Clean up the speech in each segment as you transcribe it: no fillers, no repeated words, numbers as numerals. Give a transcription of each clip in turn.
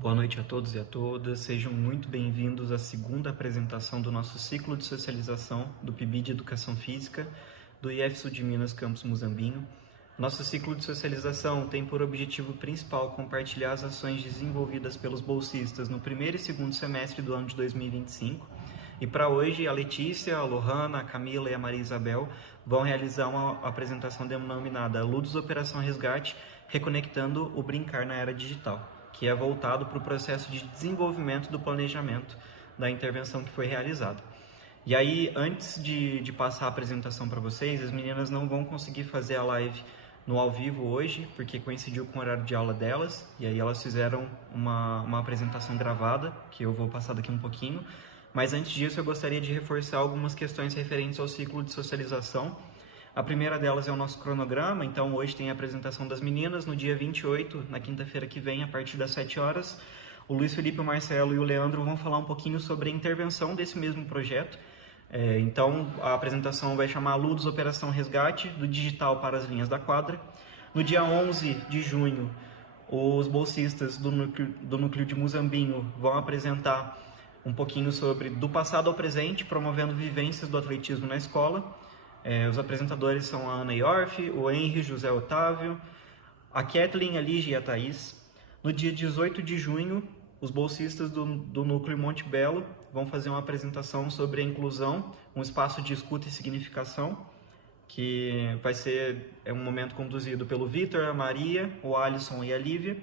Boa noite a todos e a todas, sejam muito bem-vindos à segunda apresentação do nosso ciclo de socialização do PIB de Educação Física do IF Sul de Minas Campus Muzambinho. Nosso ciclo de socialização tem por objetivo principal compartilhar as ações desenvolvidas pelos bolsistas no primeiro e segundo semestre do ano de 2025. E para hoje, a Letícia, a Lohana, a Camila e a Maria Isabel vão realizar uma apresentação denominada Ludos Operação Resgate, reconectando o brincar na era digital, que é voltado para o processo de desenvolvimento do planejamento da intervenção que foi realizada. E aí, antes de passar a apresentação para vocês, as meninas não vão conseguir fazer a live no ao vivo hoje, porque coincidiu com o horário de aula delas, e aí elas fizeram uma apresentação gravada, que eu vou passar daqui um pouquinho. Mas antes disso, eu gostaria de reforçar algumas questões referentes ao ciclo de socialização. A primeira delas é o nosso cronograma, então hoje tem a apresentação das meninas, no dia 28, na quinta-feira que vem, a partir das 7 horas. O Luiz Felipe, o Marcelo e o Leandro vão falar um pouquinho sobre a intervenção desse mesmo projeto. Então, a apresentação vai chamar Ludos Operação Resgate, do digital para as linhas da quadra. No dia 11 de junho, os bolsistas do núcleo de Muzambinho vão apresentar um pouquinho sobre do passado ao presente, promovendo vivências do atletismo na escola. Os apresentadores são a Ana Yorf, o Henry, José Otávio, a Kathleen, a Lígia e a Thaís. No dia 18 de junho, os bolsistas do Núcleo Monte Belo vão fazer uma apresentação sobre a inclusão, um espaço de escuta e significação, que vai ser um momento conduzido pelo Vitor, a Maria, o Alisson e a Lívia.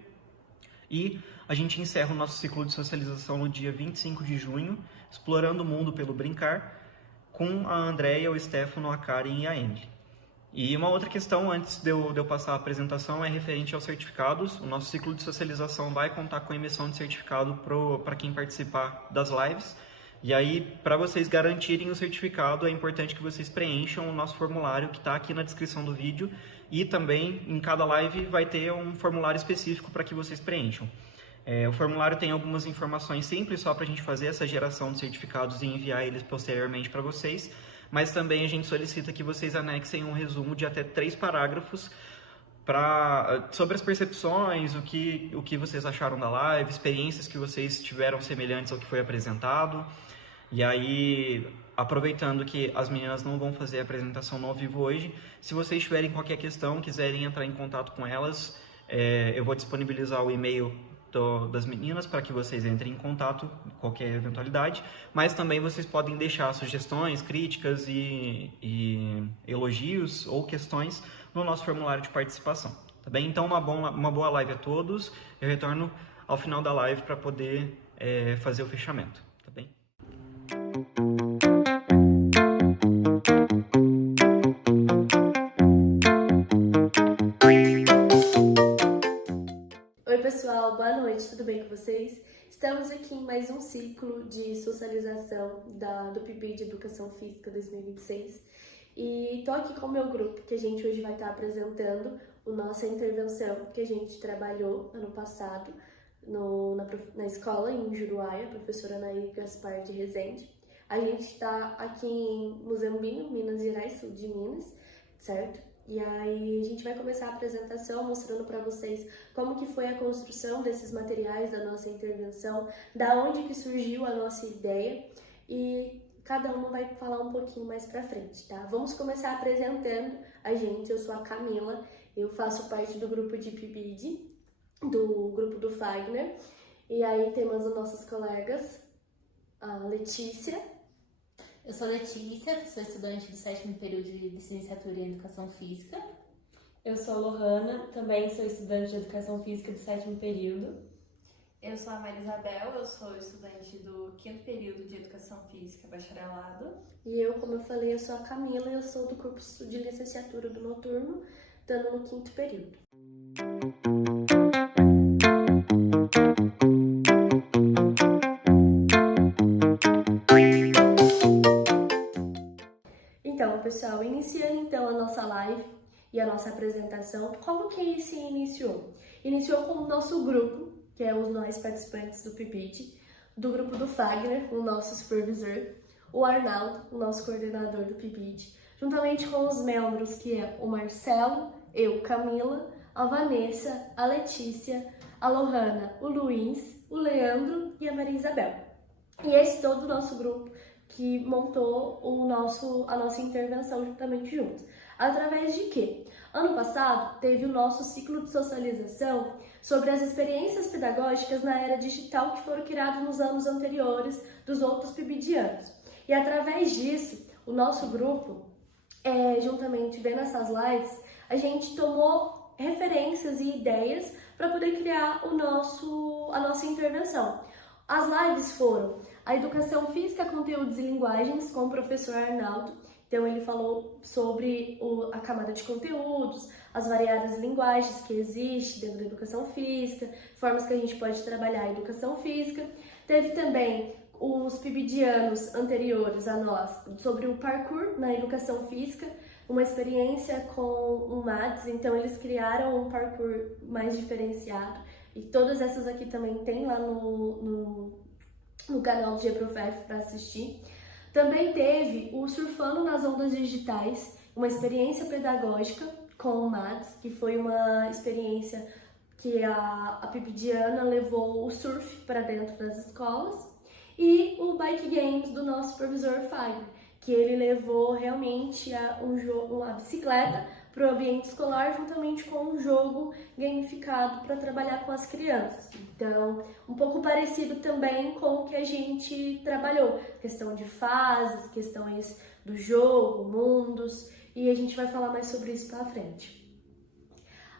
E a gente encerra o nosso ciclo de socialização no dia 25 de junho, explorando o mundo pelo brincar, com a Andréia, o Stefano, a Karen e a Emily. E uma outra questão, antes de eu passar a apresentação, é referente aos certificados. O nosso ciclo de socialização vai contar com a emissão de certificado para quem participar das lives. E aí, para vocês garantirem o certificado, é importante que vocês preencham o nosso formulário que está aqui na descrição do vídeo. E também, em cada live, vai ter um formulário específico para que vocês preencham. O formulário tem algumas informações simples, só para a gente fazer essa geração de certificados e enviar eles posteriormente para vocês, mas também a gente solicita que vocês anexem um resumo de até 3 parágrafos sobre as percepções, o que vocês acharam da live, experiências que vocês tiveram semelhantes ao que foi apresentado. E aí, aproveitando que as meninas não vão fazer a apresentação no ao vivo hoje, se vocês tiverem qualquer questão, quiserem entrar em contato com elas, eu vou disponibilizar o e-mail das meninas para que vocês entrem em contato com qualquer eventualidade, mas também vocês podem deixar sugestões, críticas e elogios ou questões no nosso formulário de participação, tá bem? Então, uma boa live a todos. Eu retorno ao final da live para poder fazer o fechamento, tá bem? Oi pessoal, boa noite, tudo bem com vocês? Estamos aqui em mais um ciclo de socialização do PIB de Educação Física 2026 e tô aqui com o meu grupo, que a gente hoje vai estar apresentando a nossa intervenção que a gente trabalhou ano passado na escola em Juruáia, professora Anaí Gaspar de Rezende. A gente está aqui em Muzambinho, Minas Gerais, sul de Minas, certo? E aí a gente vai começar a apresentação mostrando para vocês como que foi a construção desses materiais da nossa intervenção, da onde que surgiu a nossa ideia e cada uma vai falar um pouquinho mais para frente, tá? Vamos começar apresentando a gente. Eu sou a Camila, eu faço parte do grupo de PIBID, do grupo do Fagner, e aí temos as nossas colegas, a Letícia. Eu sou Letícia, sou estudante do 7º período de licenciatura em Educação Física. Eu sou a Lohana, também sou estudante de Educação Física do 7º período. Eu sou a Maria Isabel, eu sou estudante do 5º período de Educação Física, bacharelado. E eu, como eu falei, eu sou a Camila, eu sou do curso de licenciatura do noturno, estando no 5º período. Então, pessoal, iniciando então a nossa live e a nossa apresentação, como que se iniciou? Iniciou com o nosso grupo, que é os nós participantes do PIBID, do grupo do Fagner, o nosso supervisor, o Arnaldo, o nosso coordenador do PIBID, juntamente com os membros que é o Marcelo, eu, Camila, a Vanessa, a Letícia, a Lohana, o Luiz, o Leandro e a Maria Isabel. E esse todo o nosso grupo que montou a nossa intervenção juntamente juntos. Através de quê? Ano passado teve o nosso ciclo de socialização sobre as experiências pedagógicas na era digital que foram criadas nos anos anteriores dos outros PIBidianos. E através disso, o nosso grupo, juntamente vendo essas lives, a gente tomou referências e ideias para poder criar a nossa intervenção. As lives foram a Educação Física, Conteúdos e Linguagens com o professor Arnaldo. Então ele falou sobre a camada de conteúdos, as variadas linguagens que existem dentro da educação física, formas que a gente pode trabalhar a educação física. Teve também os PIBidianos anteriores a nós sobre o parkour na educação física, uma experiência com o MADS, então eles criaram um parkour mais diferenciado. E todas essas aqui também tem lá no canal do GProfF para assistir. Também teve o Surfando nas Ondas Digitais, uma experiência pedagógica com o MADS, que foi uma experiência que a PIBidiana levou o surf para dentro das escolas. E o Bike Games do nosso professor Fagner, que ele levou realmente uma bicicleta para o ambiente escolar juntamente com um jogo gamificado para trabalhar com as crianças. Então, um pouco parecido também com o que a gente trabalhou, questão de fases, questões do jogo, mundos, e a gente vai falar mais sobre isso para frente.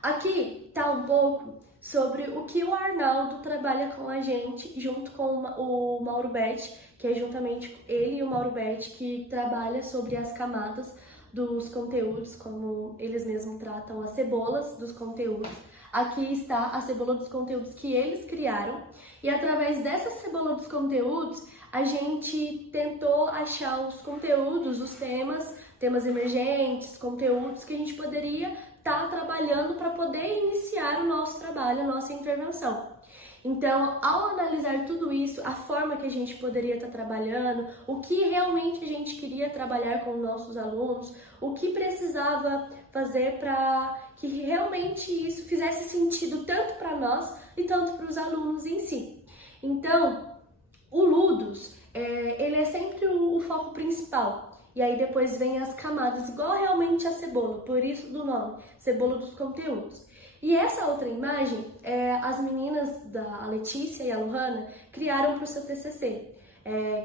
Aqui tá um pouco sobre o que o Arnaldo trabalha com a gente, junto com o Mauro Betti, que é juntamente ele e o Mauro Betti que trabalha sobre as camadas dos conteúdos, como eles mesmos tratam as cebolas dos conteúdos. Aqui está a cebola dos conteúdos que eles criaram, e através dessa cebola dos conteúdos, a gente tentou achar os conteúdos, os temas emergentes, conteúdos que a gente poderia estar trabalhando para poder iniciar o nosso trabalho, a nossa intervenção. Então, ao analisar tudo isso, a forma que a gente poderia estar trabalhando, o que realmente a gente queria trabalhar com os nossos alunos, o que precisava fazer para que realmente isso fizesse sentido tanto para nós e tanto para os alunos em si. Então, o Ludus, ele é sempre o foco principal. E aí depois vem as camadas, igual realmente a cebola, por isso do nome, cebola dos conteúdos. E essa outra imagem, as meninas a Letícia e a Lohana criaram para o seu TCC.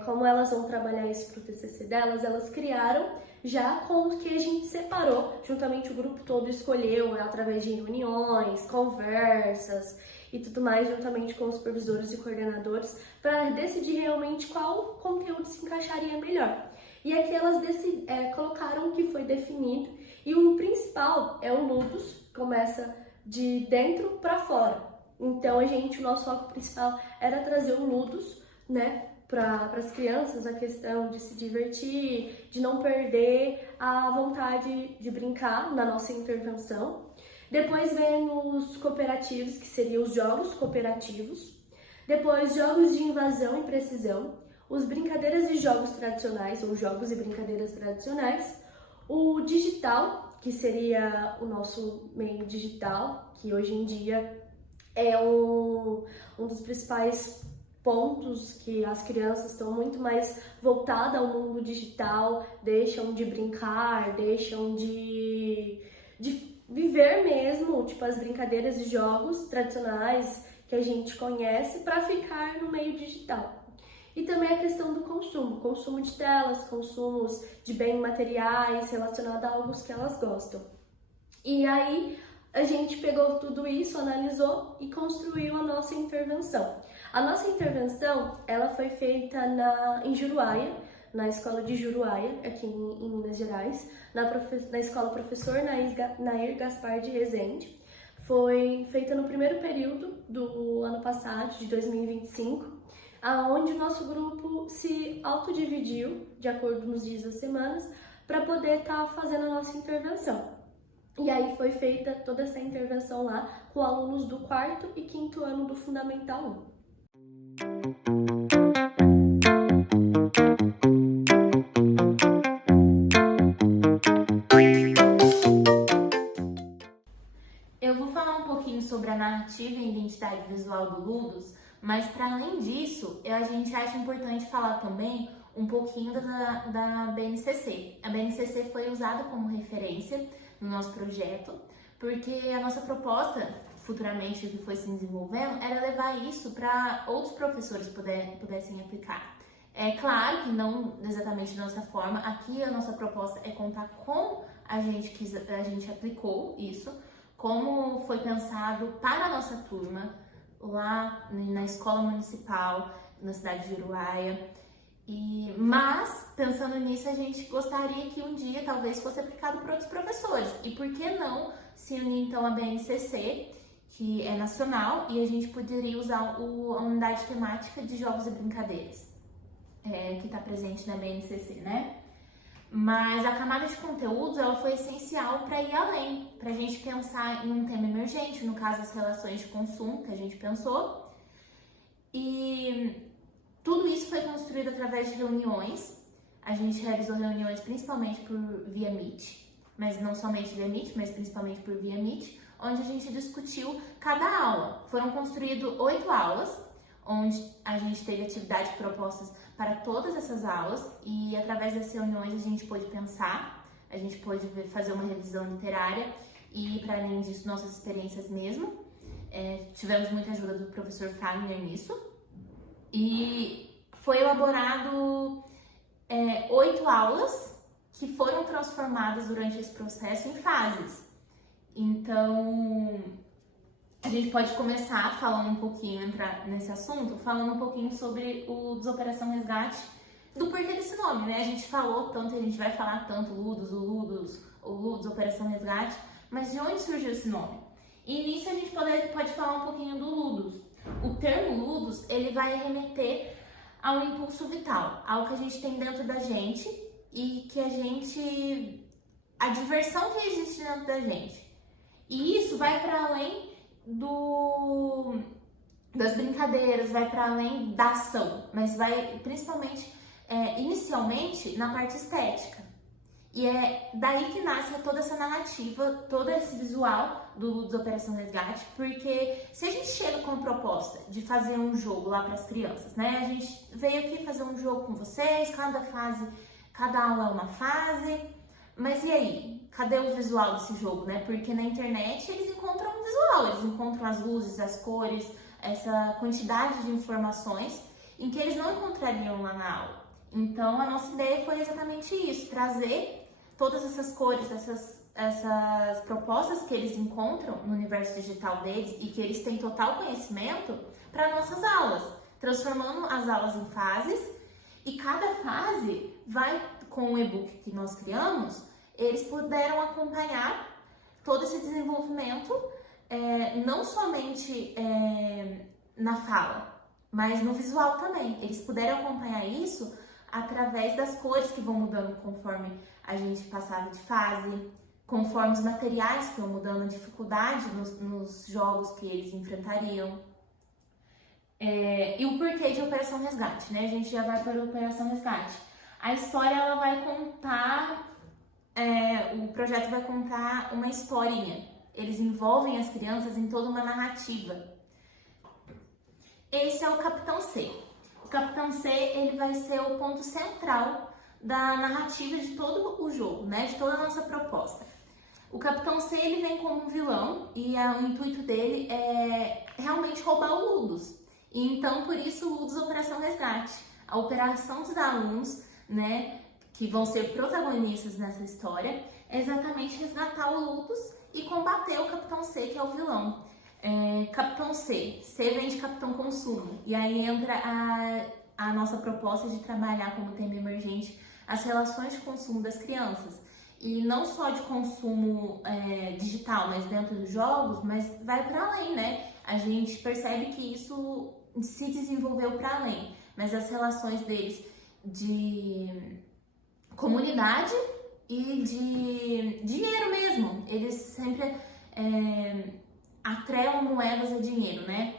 Como elas vão trabalhar isso para o TCC delas, elas criaram já com o que a gente separou, juntamente o grupo todo escolheu, através de reuniões, conversas e tudo mais, juntamente com os supervisores e coordenadores, para decidir realmente qual conteúdo se encaixaria melhor. E aqui elas colocaram o que foi definido, e o principal é o Ludus, começa de dentro para fora. Então o nosso foco principal era trazer o Ludus, né, para as crianças, a questão de se divertir, de não perder a vontade de brincar na nossa intervenção. Depois vem os cooperativos, que seriam os jogos cooperativos. Depois, jogos de invasão e precisão. Os brincadeiras e jogos tradicionais, ou jogos e brincadeiras tradicionais. O digital, que seria o nosso meio digital, que hoje em dia é um dos principais pontos que as crianças estão muito mais voltadas ao mundo digital, deixam de brincar, deixam de viver mesmo, tipo, as brincadeiras e jogos tradicionais que a gente conhece para ficar no meio digital. E também a questão do consumo de telas, consumos de bens materiais relacionados a algo que elas gostam. E aí a gente pegou tudo isso, analisou e construiu a nossa intervenção. A nossa intervenção, ela foi feita em Juruáia, na escola de Juruáia, aqui em Minas Gerais, na escola Professor Nair Gaspar de Rezende. Foi feita no primeiro período do ano passado, de 2025, aonde o nosso grupo se autodividiu, de acordo nos dias das semanas, para poder estar fazendo a nossa intervenção. E aí foi feita toda essa intervenção lá com alunos do 4º e 5º ano do Fundamental 1. Eu vou falar um pouquinho sobre a narrativa e identidade visual do Ludus, mas para além disso, a gente acha importante falar também um pouquinho da BNCC. A BNCC foi usada como referência no nosso projeto, porque a nossa proposta, futuramente, o que foi se desenvolvendo, era levar isso para outros professores pudessem aplicar. É claro que não exatamente da nossa forma, aqui a nossa proposta é contar com a gente que a gente aplicou isso, como foi pensado para a nossa turma, lá na escola municipal, na cidade de Uruguaia. Mas, pensando nisso, a gente gostaria que um dia talvez fosse aplicado por outros professores. E por que não se unir então à BNCC, que é nacional, e a gente poderia usar a unidade temática de jogos e brincadeiras, que está presente na BNCC, né? Mas a camada de conteúdos, ela foi essencial para ir além, para a gente pensar em um tema emergente, no caso as relações de consumo que a gente pensou. E tudo isso foi construído através de reuniões. A gente realizou reuniões principalmente via Meet, mas não somente via Meet, mas principalmente por via Meet, onde a gente discutiu cada aula. Foram construídas 8 aulas, onde a gente teve atividades propostas para todas essas aulas e através das reuniões a gente pôde pensar, a gente pôde fazer uma revisão literária e, para além disso, nossas experiências mesmo. Tivemos muita ajuda do professor Fagner nisso. E foi elaborado 8 aulas que foram transformadas durante esse processo em fases. Então, a gente pode começar falando um pouquinho, entrar nesse assunto, falando um pouquinho sobre o Operação Resgate, do porquê desse nome, né? A gente falou tanto, a gente vai falar tanto Ludus, Operação Resgate, mas de onde surgiu esse nome? E nisso a gente pode falar um pouquinho do Ludus. O termo Ludus, ele vai remeter ao impulso vital, algo que a gente tem dentro da gente e que a diversão que existe dentro da gente. E isso vai para além das brincadeiras, vai para além da ação, mas vai principalmente, inicialmente, na parte estética. E é daí que nasce toda essa narrativa, todo esse visual do Ludus Operação Resgate, porque se a gente chega com a proposta de fazer um jogo lá para as crianças, né? A gente veio aqui fazer um jogo com vocês, cada aula é uma fase, mas e aí? Cadê o visual desse jogo, né? Porque na internet eles encontram o visual, eles encontram as luzes, as cores, essa quantidade de informações em que eles não encontrariam lá na aula. Então a nossa ideia foi exatamente isso, trazer todas essas cores, essas propostas que eles encontram no universo digital deles e que eles têm total conhecimento para nossas aulas, transformando as aulas em fases, e cada fase vai, com o e-book que nós criamos, eles puderam acompanhar todo esse desenvolvimento, não somente na fala, mas no visual também. Eles puderam acompanhar isso através das cores que vão mudando conforme a gente passava de fase, conforme os materiais que vão mudando, a dificuldade nos jogos que eles enfrentariam. E o porquê de Operação Resgate, né? A gente já vai para a Operação Resgate. A história, ela vai contar, o projeto vai contar uma historinha. Eles envolvem as crianças em toda uma narrativa. Esse é o Capitão C. O Capitão C, ele vai ser o ponto central da narrativa de todo o jogo, né? De toda a nossa proposta. O Capitão C, ele vem como um vilão e o intuito dele é realmente roubar o Ludus. E então, por isso, o Ludus Operação Resgate. A operação dos alunos, né, que vão ser protagonistas nessa história, é exatamente resgatar o Ludus e combater o Capitão C, que é o vilão. Capitão C vem de Capitão Consumo. E aí entra a nossa proposta de trabalhar como tema emergente as relações de consumo das crianças. E não só de consumo digital, mas dentro dos jogos, mas vai para além, né? A gente percebe que isso se desenvolveu para além. Mas as relações deles de comunidade e de dinheiro mesmo. Eles sempre atrelam moedas a dinheiro, né?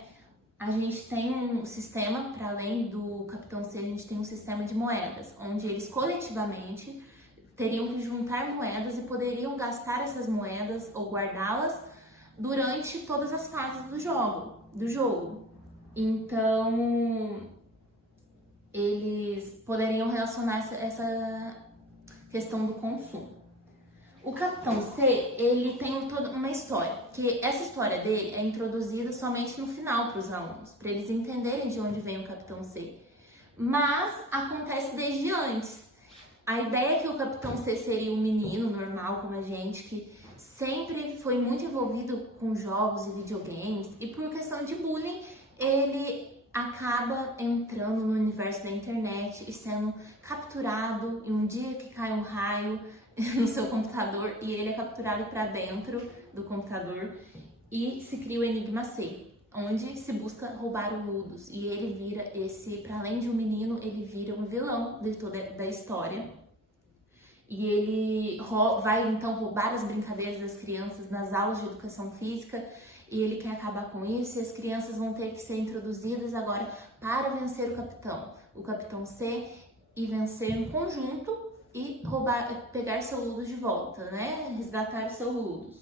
A gente tem um sistema, para além do Capitão C, a gente tem um sistema de moedas, onde eles coletivamente teriam que juntar moedas e poderiam gastar essas moedas ou guardá-las durante todas as fases do jogo. do jogo. Então, eles poderiam relacionar essa questão do consumo. O Capitão C, ele tem toda uma história, que essa história dele é introduzida somente no final para os alunos, para eles entenderem de onde vem o Capitão C. Mas acontece desde antes. A ideia é que o Capitão C seria um menino normal como a gente, que sempre foi muito envolvido com jogos e videogames, e por questão de bullying, ele acaba entrando no universo da internet e sendo capturado, e um dia que cai um raio no seu computador e ele é capturado para dentro do computador e se cria o Enigma C, onde se busca roubar o Ludus, e ele vira para além de um menino, ele vira um vilão de toda a história. E ele vai então roubar as brincadeiras das crianças nas aulas de educação física, e ele quer acabar com isso, e as crianças vão ter que ser introduzidas agora para vencer o Capitão C, e vencer em conjunto e pegar seu Ludus de volta, né? Resgatar o seu Ludus.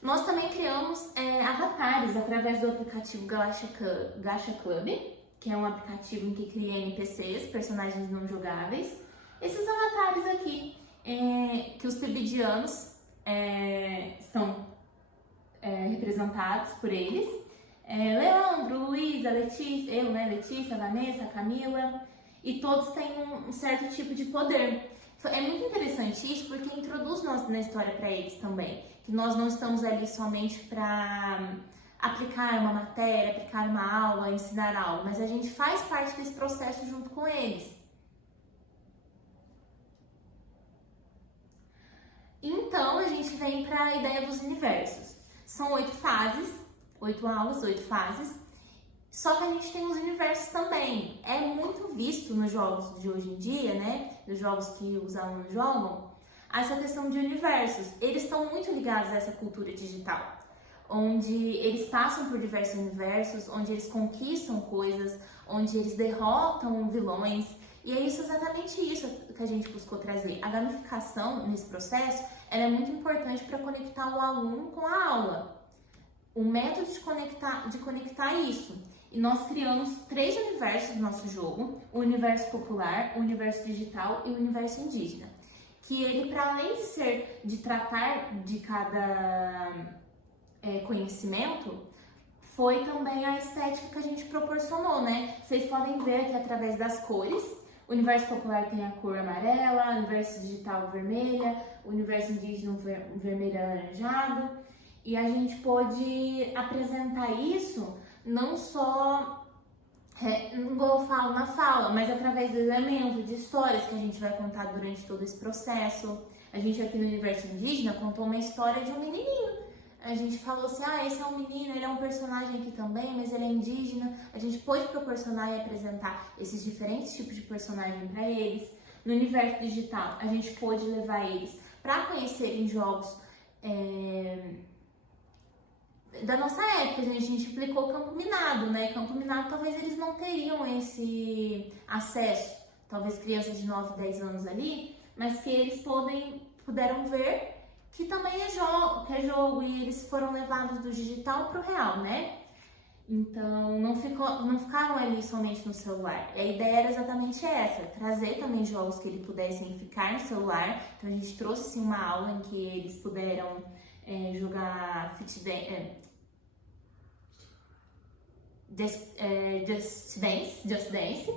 Nós também criamos avatares através do aplicativo Gacha Club, que é um aplicativo em que cria NPCs, personagens não jogáveis. Esses avatares aqui, que os pibidianos estão representados por eles. Leandro, Luísa, Letícia, eu, né, Letícia, Vanessa, Camila, e todos têm um certo tipo de poder. É muito interessante isso porque introduz nós na história para eles também, que nós não estamos ali somente para aplicar uma matéria, aplicar uma aula, ensinar algo, mas a gente faz parte desse processo junto com eles. Então a gente vem para a ideia dos universos. São 8 fases, 8 aulas, 8 fases. Só que a gente tem os universos também. É muito visto nos jogos de hoje em dia, né? Nos jogos que os alunos jogam, essa questão de universos. Eles estão muito ligados a essa cultura digital, onde eles passam por diversos universos, onde eles conquistam coisas, onde eles derrotam vilões. E é exatamente isso que a gente buscou trazer. A gamificação nesse processo ela é muito importante para conectar o aluno com a aula. O método de conectar isso. E nós criamos 3 universos no nosso jogo: o universo popular, o universo digital e o universo indígena. Que ele, para além de tratar de cada conhecimento, foi também a estética que a gente proporcionou, né? Vocês podem ver aqui através das cores. O universo popular tem a cor amarela, o universo digital vermelha, o universo indígena vermelho alaranjado. E a gente pôde apresentar isso não só, igual eu falo na fala, mas através do elemento, de histórias que a gente vai contar durante todo esse processo. A gente aqui no universo indígena contou uma história de um menininho. A gente falou assim, esse é um menino, ele é um personagem aqui também, mas ele é indígena. A gente pôde proporcionar e apresentar esses diferentes tipos de personagem para eles. No universo digital, a gente pôde levar eles para conhecerem jogos da nossa época. A gente aplicou Campo Minado, né? Campo Minado talvez eles não teriam esse acesso, talvez crianças de 9, 10 anos ali, mas que eles puderam ver que também é jogo, e eles foram levados do digital para o real, né? Então, não ficaram ali somente no celular. E a ideia era exatamente essa, trazer também jogos que eles pudessem ficar no celular. Então, a gente trouxe sim, uma aula em que eles puderam jogar Just Dance,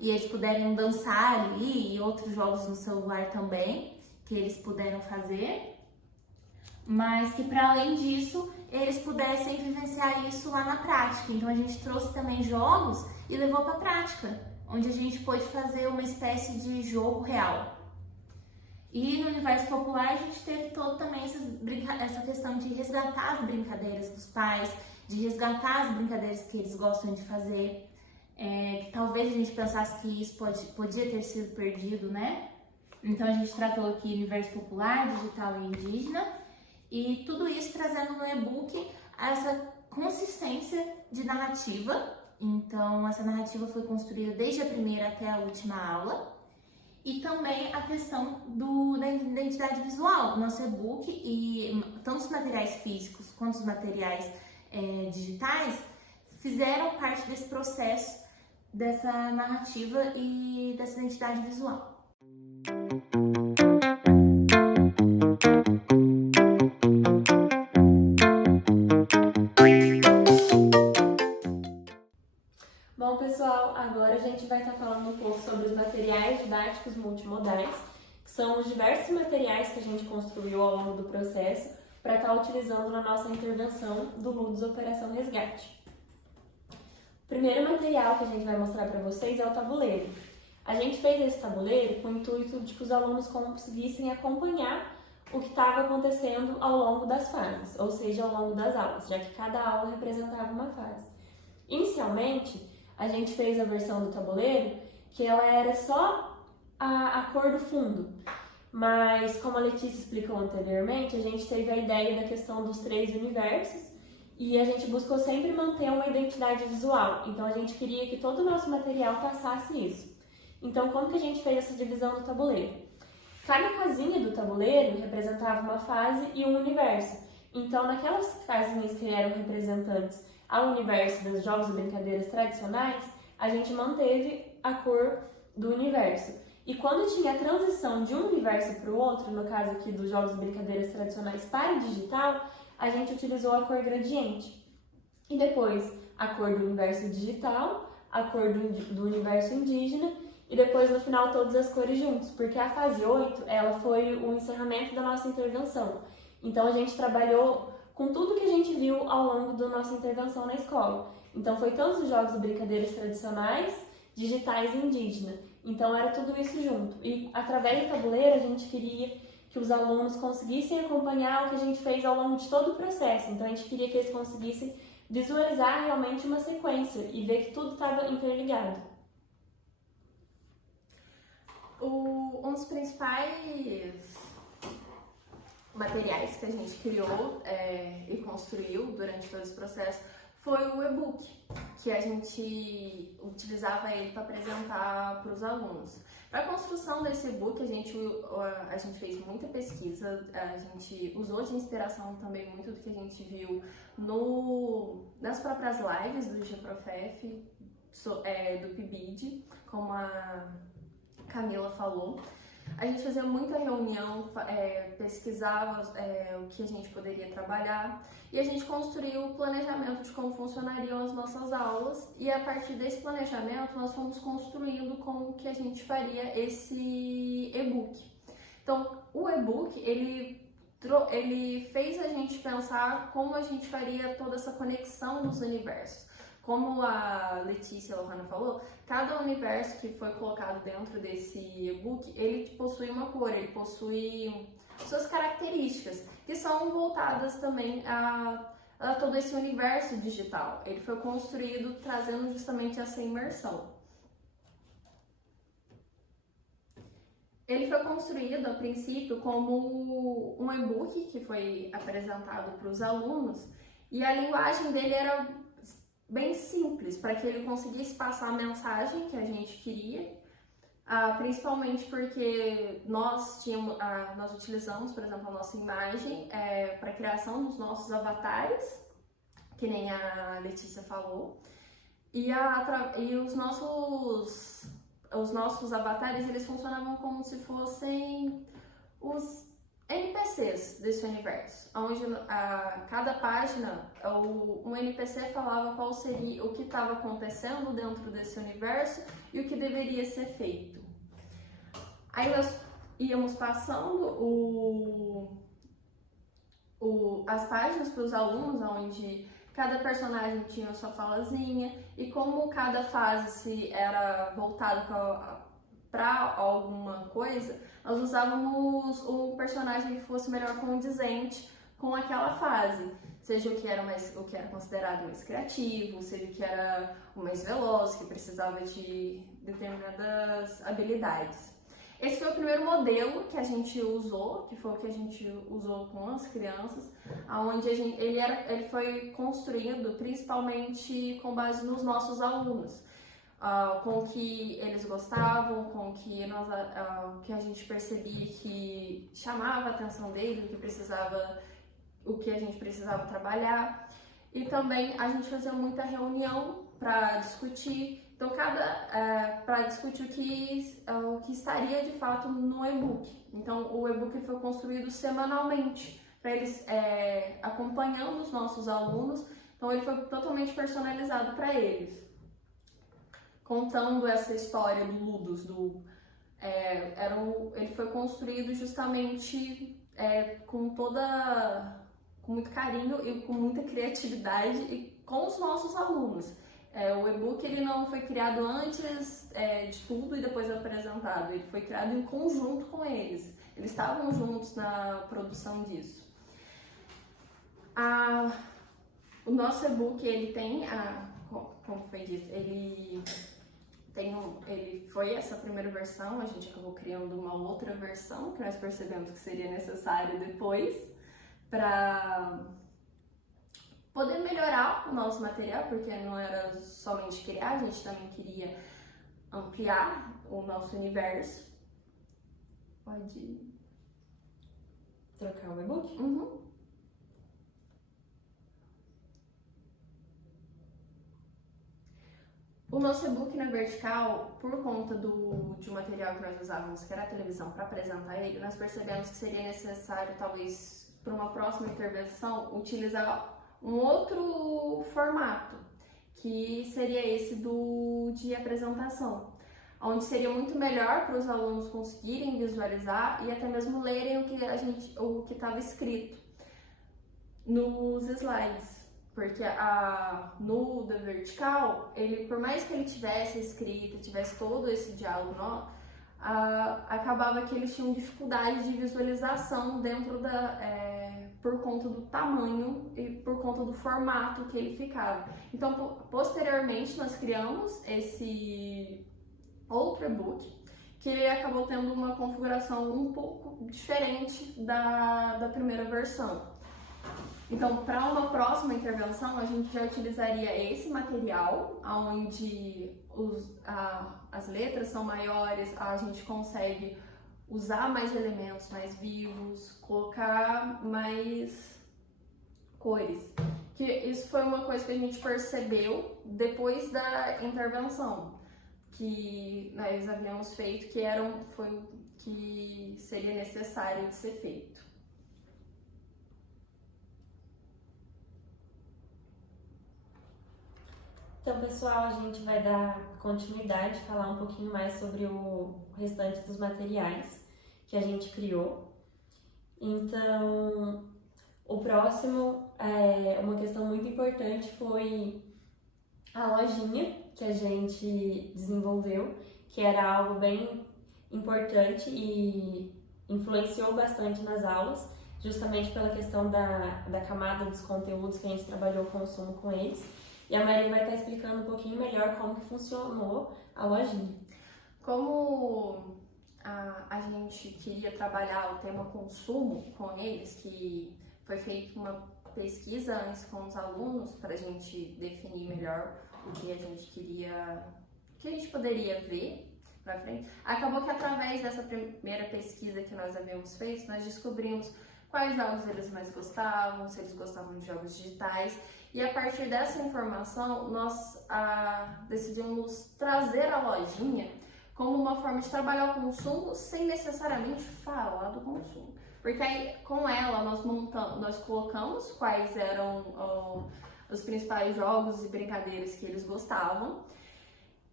e eles puderam dançar ali, e outros jogos no celular também, que eles puderam fazer. Mas que, para além disso, eles pudessem vivenciar isso lá na prática. Então a gente trouxe também jogos e levou para a prática, onde a gente pôde fazer uma espécie de jogo real. E no universo popular a gente teve todo também essa questão de resgatar as brincadeiras dos pais, de resgatar as brincadeiras que eles gostam de fazer, que talvez a gente pensasse que isso podia ter sido perdido, né? Então a gente tratou aqui universo popular, digital e indígena. E tudo isso trazendo no e-book essa consistência de narrativa. Então, essa narrativa foi construída desde a primeira até a última aula. e também a questão da identidade visual. Nosso e-book e tanto os materiais físicos quanto os materiais digitais fizeram parte desse processo, dessa narrativa e dessa identidade visual. Bom, pessoal, agora a gente vai estar falando um pouco sobre os materiais didáticos multimodais, que são os diversos materiais que a gente construiu ao longo do processo para estar utilizando na nossa intervenção do LUDES Operação Resgate. O primeiro material que a gente vai mostrar para vocês é o tabuleiro. A gente fez esse tabuleiro com o intuito de que os alunos conseguissem acompanhar o que estava acontecendo ao longo das fases, ou seja, ao longo das aulas, já que cada aula representava uma fase. Inicialmente, a gente fez a versão do tabuleiro que ela era só a cor do fundo, mas como a Letícia explicou anteriormente, a gente teve a ideia da questão dos 3 universos e a gente buscou sempre manter uma identidade visual, então a gente queria que todo o nosso material passasse isso. Então, como que a gente fez essa divisão do tabuleiro? Cada casinha do tabuleiro representava uma fase e um universo. Então, naquelas casinhas que eram representantes ao universo dos jogos e brincadeiras tradicionais, a gente manteve a cor do universo. E quando tinha a transição de um universo para o outro, no caso aqui dos jogos e brincadeiras tradicionais para o digital, a gente utilizou a cor gradiente. E depois a cor do universo digital, a cor do universo indígena e depois no final todas as cores juntos, porque a fase 8 ela foi o encerramento da nossa intervenção. Então a gente trabalhou com tudo que a gente viu ao longo da nossa intervenção na escola. Então foi todos os jogos e brincadeiras tradicionais, digitais e indígena. Então era tudo isso junto. E através do tabuleiro a gente queria que os alunos conseguissem acompanhar o que a gente fez ao longo de todo o processo. Então a gente queria que eles conseguissem visualizar realmente uma sequência e ver que tudo estava interligado. Um dos principais materiais que a gente criou e construiu durante todo esse processo foi o e-book, que a gente utilizava ele para apresentar para os alunos. Para a construção desse e-book, a gente fez muita pesquisa, a gente usou de inspiração também muito do que a gente viu nas próprias lives do GProfef, do PIBID, como a Camila falou. A gente fazia muita reunião, pesquisava o que a gente poderia trabalhar e a gente construiu o planejamento de como funcionariam as nossas aulas e a partir desse planejamento nós fomos construindo como que a gente faria esse e-book. Então, o e-book, ele fez a gente pensar como a gente faria toda essa conexão dos universos. Como a Letícia e a Lohana falou, cada universo que foi colocado dentro desse e-book, ele possui uma cor, ele possui suas características, que são voltadas também a todo esse universo digital. Ele foi construído trazendo justamente essa imersão. Ele foi construído, a princípio, como um e-book que foi apresentado para os alunos, e a linguagem dele era bem simples, para que ele conseguisse passar a mensagem que a gente queria, principalmente porque nós utilizamos, por exemplo, a nossa imagem para a criação dos nossos avatares, que nem a Letícia falou, e os nossos avatares, eles funcionavam como se fossem os NPCs desse universo, onde cada página um NPC falava qual seria o que estava acontecendo dentro desse universo e o que deveria ser feito. Aí nós íamos passando as páginas para os alunos, onde cada personagem tinha sua falazinha e como cada fase era voltada para alguma coisa, nós usávamos um personagem que fosse melhor condizente com aquela fase, seja o que era considerado mais criativo, seja o que era o mais veloz, que precisava de determinadas habilidades. Esse foi o primeiro modelo que a gente usou, que foi o que a gente usou com as crianças, onde ele foi construído principalmente com base nos nossos alunos. com o que eles gostavam, com o que, que a gente percebia que chamava a atenção deles, o que a gente precisava trabalhar. E também a gente fazia muita reunião para discutir, então para discutir o que estaria de fato no e-book. Então o e-book foi construído semanalmente, para eles acompanhando os nossos alunos, então ele foi totalmente personalizado para eles, contando essa história do Ludus, ele foi construído justamente com muito carinho e com muita criatividade e com os nossos alunos. O e-book ele não foi criado antes de tudo e depois apresentado, ele foi criado em conjunto com eles. Eles estavam juntos na produção disso. O nosso e-book ele tem, como foi dito, ele foi essa primeira versão, a gente acabou criando uma outra versão que nós percebemos que seria necessário depois para poder melhorar o nosso material, porque não era somente criar, a gente também queria ampliar o nosso universo. Pode trocar o e-book? Uhum. O nosso e-book na vertical, por conta de um material que nós usávamos, que era a televisão, para apresentar ele, nós percebemos que seria necessário, talvez, para uma próxima intervenção, utilizar um outro formato, que seria esse de apresentação, onde seria muito melhor para os alunos conseguirem visualizar e até mesmo lerem o que estava escrito nos slides. Porque no da vertical, por mais que ele tivesse escrito, tivesse todo esse diálogo, acabava que eles tinham dificuldade de visualização por conta do tamanho e por conta do formato que ele ficava. Então, posteriormente, nós criamos esse outro e-book, que ele acabou tendo uma configuração um pouco diferente da primeira versão. Então, para uma próxima intervenção, a gente já utilizaria esse material, onde as letras são maiores, a gente consegue usar mais elementos mais vivos, colocar mais cores. Que isso foi uma coisa que a gente percebeu depois da intervenção, que nós havíamos feito, que seria necessário de ser feito. Então, pessoal, a gente vai dar continuidade, falar um pouquinho mais sobre o restante dos materiais que a gente criou. Então, o próximo, uma questão muito importante foi a lojinha que a gente desenvolveu, que era algo bem importante e influenciou bastante nas aulas, justamente pela questão da camada dos conteúdos que a gente trabalhou o consumo com eles. E a Maria vai estar explicando um pouquinho melhor como que funcionou a lojinha. Como a gente queria trabalhar o tema consumo com eles, que foi feita uma pesquisa antes com os alunos para a gente definir melhor o que a gente queria, o que a gente poderia ver para frente. Acabou que através dessa primeira pesquisa que nós havíamos feito, nós descobrimos quais jogos eles mais gostavam, se eles gostavam de jogos digitais. E a partir dessa informação, nós decidimos trazer a lojinha como uma forma de trabalhar o consumo sem necessariamente falar do consumo. Porque aí, com ela, nós colocamos quais eram os principais jogos e brincadeiras que eles gostavam.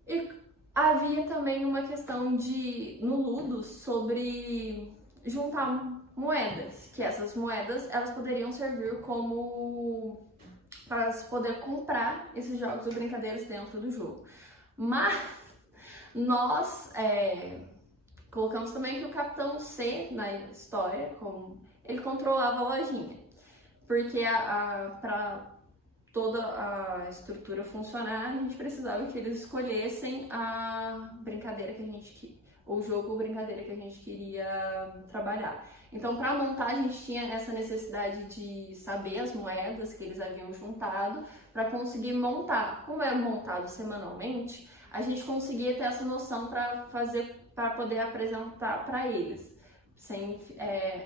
E havia também uma questão no Ludus sobre juntar moedas, que essas moedas elas poderiam servir como para poder comprar esses jogos ou brincadeiras dentro do jogo. Mas nós colocamos também que o Capitão C na história, como ele controlava a lojinha, porque para toda a estrutura funcionar, a gente precisava que eles escolhessem a brincadeira que a gente o jogo ou brincadeira que a gente queria trabalhar. Então, para montar, a gente tinha essa necessidade de saber as moedas que eles haviam juntado para conseguir montar. Como era montado semanalmente, a gente conseguia ter essa noção para poder apresentar para eles.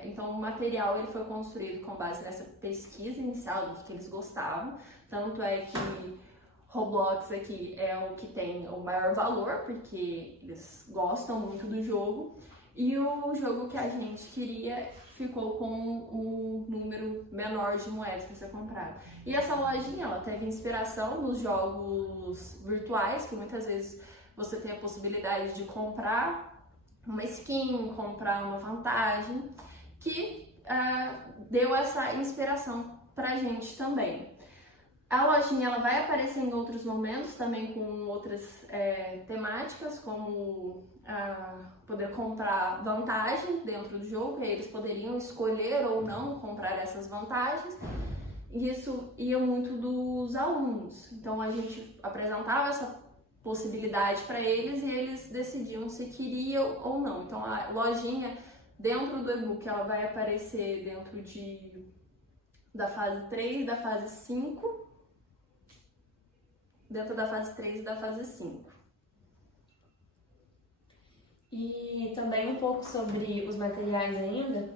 Então o material ele foi construído com base nessa pesquisa inicial do que eles gostavam, tanto é que Roblox aqui é o que tem o maior valor, porque eles gostam muito do jogo, e o jogo que a gente queria ficou com um número menor de moedas para ser comprado. E essa lojinha, ela teve inspiração nos jogos virtuais, que muitas vezes você tem a possibilidade de comprar uma skin, comprar uma vantagem, que deu essa inspiração pra gente também. A lojinha ela vai aparecer em outros momentos também com outras temáticas, como poder comprar vantagem dentro do jogo, e aí eles poderiam escolher ou não comprar essas vantagens. E isso ia muito dos alunos. Então a gente apresentava essa possibilidade para eles e eles decidiam se queriam ou não. Então a lojinha dentro do e-book ela vai aparecer dentro da fase 3, da fase 5. Dentro da fase 3 e da fase 5. E também um pouco sobre os materiais ainda,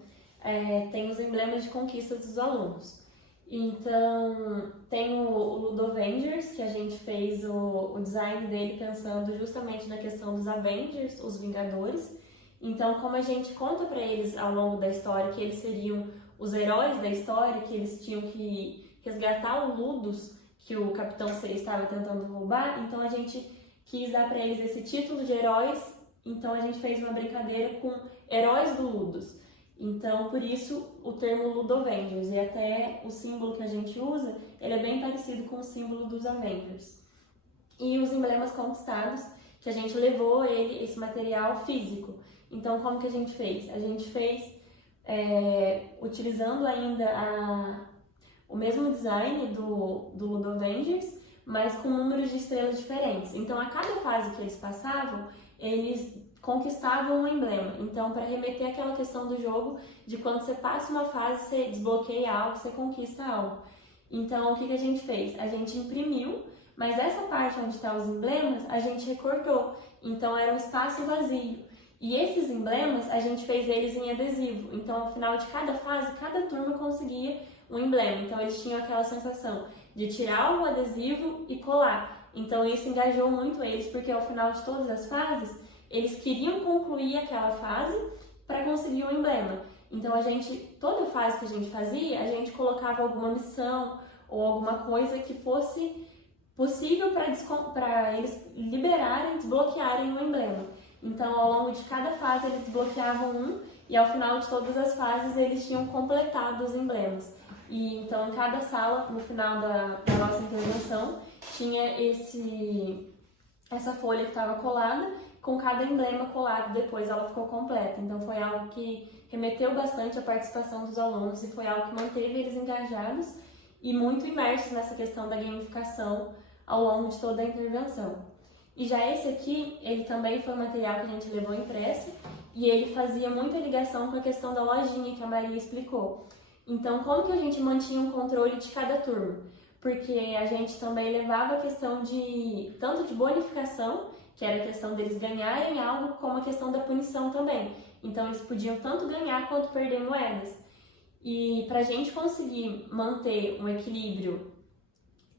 tem os emblemas de conquista dos alunos. Então, tem o Ludovengers, que a gente fez o design dele pensando justamente na questão dos Avengers, os Vingadores. Então, como a gente conta para eles ao longo da história que eles seriam os heróis da história, que eles tinham que resgatar o Ludus, que o Capitão C estava tentando roubar, então a gente quis dar para eles esse título de heróis, então a gente fez uma brincadeira com heróis do Ludus. Então, por isso, o termo Ludovengers, e até o símbolo que a gente usa, ele é bem parecido com o símbolo dos Avengers. E os emblemas conquistados, que a gente levou esse material físico. Então, como que a gente fez? A gente fez utilizando ainda o mesmo design do Ludovengers, mas com números de estrelas diferentes. Então, a cada fase que eles passavam, eles conquistavam um emblema. Então, para remeter àquela questão do jogo, de quando você passa uma fase, você desbloqueia algo, você conquista algo. Então, o que a gente fez? A gente imprimiu, mas essa parte onde estão os emblemas, a gente recortou. Então, era um espaço vazio. E esses emblemas, a gente fez eles em adesivo. Então, ao final de cada fase, cada turma conseguia um emblema. Então, eles tinham aquela sensação de tirar o adesivo e colar. Então, isso engajou muito eles, porque ao final de todas as fases, eles queriam concluir aquela fase para conseguir um emblema. Então, toda fase que a gente fazia, a gente colocava alguma missão ou alguma coisa que fosse possível para eles liberarem, desbloquearem um emblema. Então, ao longo de cada fase, eles desbloqueavam um e ao final de todas as fases, eles tinham completado os emblemas. E então, em cada sala, no final da nossa intervenção, tinha essa folha que estava colada, com cada emblema colado, depois ela ficou completa. Então foi algo que remeteu bastante à participação dos alunos e foi algo que manteve eles engajados e muito imersos nessa questão da gamificação ao longo de toda a intervenção. E já esse aqui, ele também foi um material que a gente levou impresso e ele fazia muita ligação com a questão da lojinha que a Maria explicou. Então, como que a gente mantinha um controle de cada turma? Porque a gente também levava a questão tanto de bonificação, que era a questão deles ganharem algo, como a questão da punição também. Então, eles podiam tanto ganhar quanto perder moedas. E para a gente conseguir manter um equilíbrio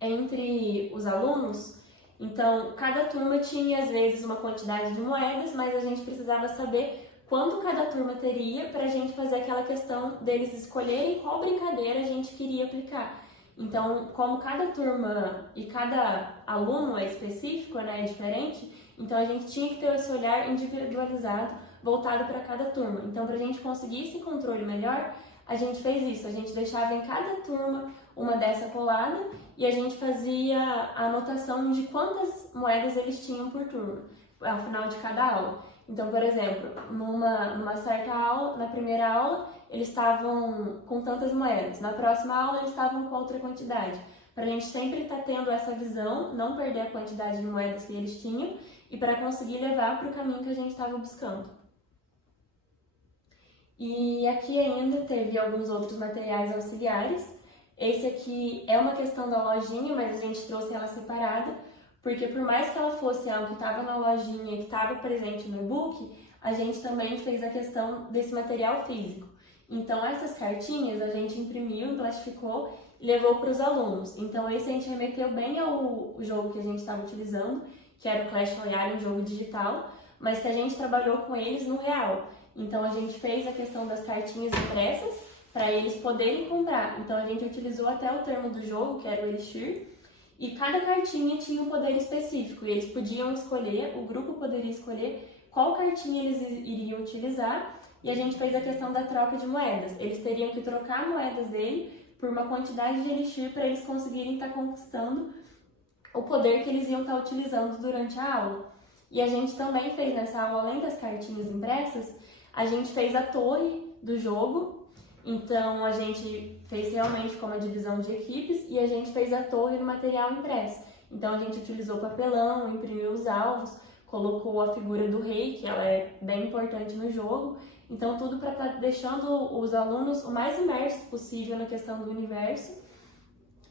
entre os alunos, então, cada turma tinha, às vezes, uma quantidade de moedas, mas a gente precisava saber quanto cada turma teria para a gente fazer aquela questão deles escolherem qual brincadeira a gente queria aplicar. Então, como cada turma e cada aluno é específico, né, é diferente, então a gente tinha que ter esse olhar individualizado, voltado para cada turma. Então, para a gente conseguir esse controle melhor, a gente fez isso. A gente deixava em cada turma uma dessa colada e a gente fazia a anotação de quantas moedas eles tinham por turma, ao final de cada aula. Então, por exemplo, numa certa aula, na primeira aula, eles estavam com tantas moedas. Na próxima aula, eles estavam com outra quantidade. Para a gente sempre estar tendo essa visão, não perder a quantidade de moedas que eles tinham e para conseguir levar para o caminho que a gente estava buscando. E aqui ainda teve alguns outros materiais auxiliares. Esse aqui é uma questão da lojinha, mas a gente trouxe ela separada, porque por mais que ela fosse algo que estava na lojinha, que estava presente no e-book, a gente também fez a questão desse material físico. Então essas cartinhas a gente imprimiu, plastificou e levou para os alunos. Então esse a gente remeteu bem ao jogo que a gente estava utilizando, que era o Clash Royale, um jogo digital, mas que a gente trabalhou com eles no real. Então a gente fez a questão das cartinhas impressas para eles poderem comprar. Então a gente utilizou até o termo do jogo, que era o Elixir, e cada cartinha tinha um poder específico, e eles podiam escolher, o grupo poderia escolher qual cartinha eles iriam utilizar, e a gente fez a questão da troca de moedas. Eles teriam que trocar moedas dele por uma quantidade de Elixir para eles conseguirem estar conquistando o poder que eles iam estar utilizando durante a aula. E a gente também fez nessa aula, além das cartinhas impressas, a gente fez a torre do jogo. Então a gente fez realmente como a divisão de equipes e a gente fez a torre no material impresso. Então a gente utilizou papelão, imprimiu os alvos, colocou a figura do rei, que ela é bem importante no jogo. Então tudo para estar deixando os alunos o mais imersos possível na questão do universo